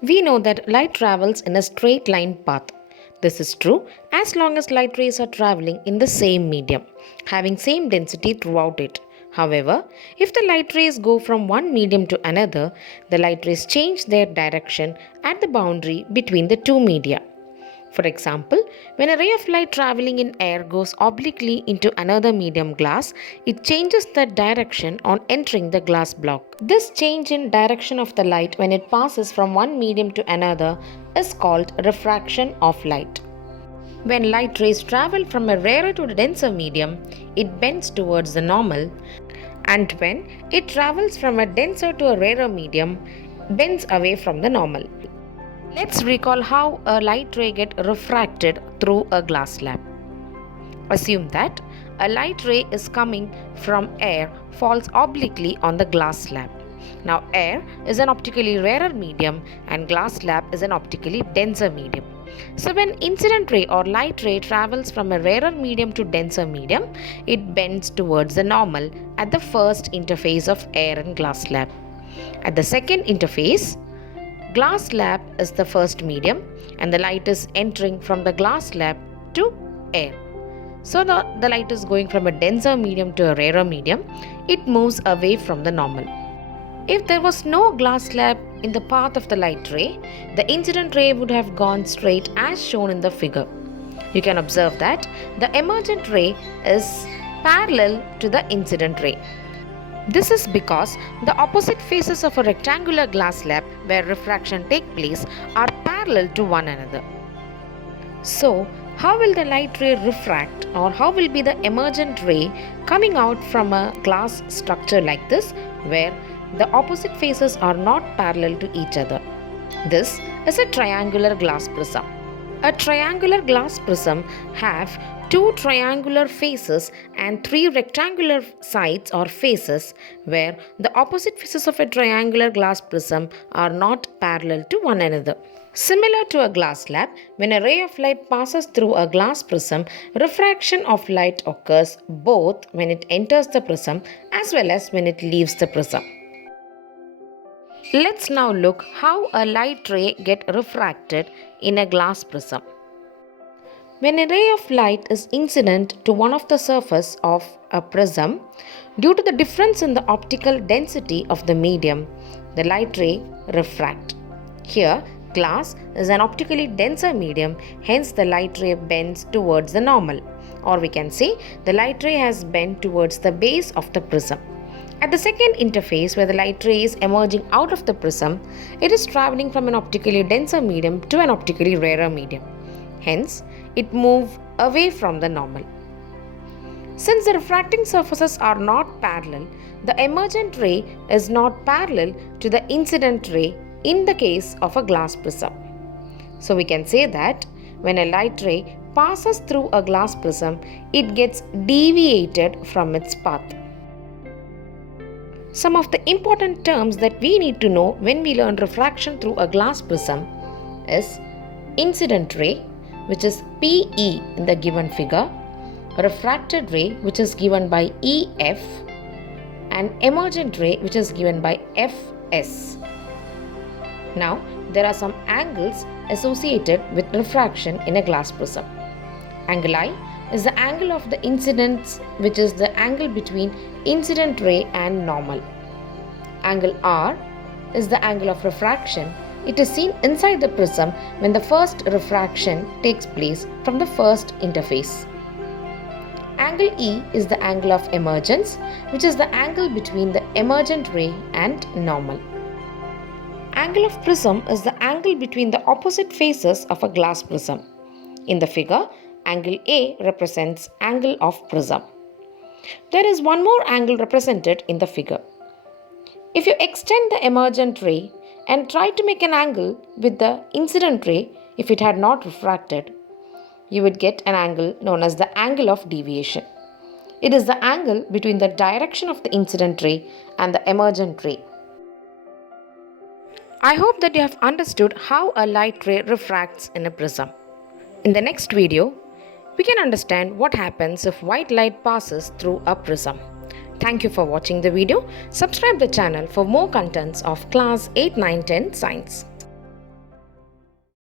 We know that light travels in a straight line path. This is true as long as light rays are traveling in the same medium, having same density throughout it. However, if the light rays go from one medium to another, the light rays change their direction at the boundary between the two media. For example, when a ray of light traveling in air goes obliquely into another medium glass, it changes the direction on entering the glass block. This change in direction of the light when it passes from one medium to another is called refraction of light. When light rays travel from a rarer to a denser medium, it bends towards the normal, and when it travels from a denser to a rarer medium, bends away from the normal. Let's recall how a light ray gets refracted through a glass slab. Assume that a light ray is coming from air falls obliquely on the glass slab. Now air is an optically rarer medium and glass slab is an optically denser medium. So when incident ray or light ray travels from a rarer medium to denser medium, it bends towards the normal at the first interface of air and glass slab. At the second interface, glass slab is the first medium and the light is entering from the glass slab to air. So the light is going from a denser medium to a rarer medium. It moves away from the normal. If there was no glass slab in the path of the light ray, the incident ray would have gone straight as shown in the figure. You can observe that the emergent ray is parallel to the incident ray. This is because the opposite faces of a rectangular glass slab where refraction takes place are parallel to one another. So, how will the light ray refract, or how will be the emergent ray coming out from a glass structure like this where the opposite faces are not parallel to each other? This is a triangular glass prism. A triangular glass prism have two triangular faces and three rectangular sides or faces where the opposite faces of a triangular glass prism are not parallel to one another. Similar to a glass slab, when a ray of light passes through a glass prism, refraction of light occurs both when it enters the prism as well as when it leaves the prism. Let's now look how a light ray gets refracted in a glass prism. When a ray of light is incident to one of the surface of a prism, due to the difference in the optical density of the medium, the light ray refracts. Here, glass is an optically denser medium, hence the light ray bends towards the normal. Or we can say the light ray has bent towards the base of the prism. At the second interface where the light ray is emerging out of the prism, it is traveling from an optically denser medium to an optically rarer medium. Hence, it moves away from the normal. Since the refracting surfaces are not parallel, the emergent ray is not parallel to the incident ray in the case of a glass prism. So we can say that when a light ray passes through a glass prism, it gets deviated from its path. Some of the important terms that we need to know when we learn refraction through a glass prism is incident ray, which is PE in the given figure, refracted ray, which is given by EF, and emergent ray, which is given by FS. Now, there are some angles associated with refraction in a glass prism. Angle I is the angle of the incidence, which is the angle between incident ray and normal. Angle R is the angle of refraction. It is seen inside the prism when the first refraction takes place from the first interface. Angle E is the angle of emergence, which is the angle between the emergent ray and normal. Angle of prism is the angle between the opposite faces of a glass prism. In the figure, angle A represents angle of prism. There is one more angle represented in the figure. If you extend the emergent ray and try to make an angle with the incident ray if it had not refracted, you would get an angle known as the angle of deviation. It is the angle between the direction of the incident ray and the emergent ray. I hope that you have understood how a light ray refracts in a prism. In the next video, we can understand what happens if white light passes through a prism. Thank you for watching the video. Subscribe the channel for more contents of class 8, 9, 10 science.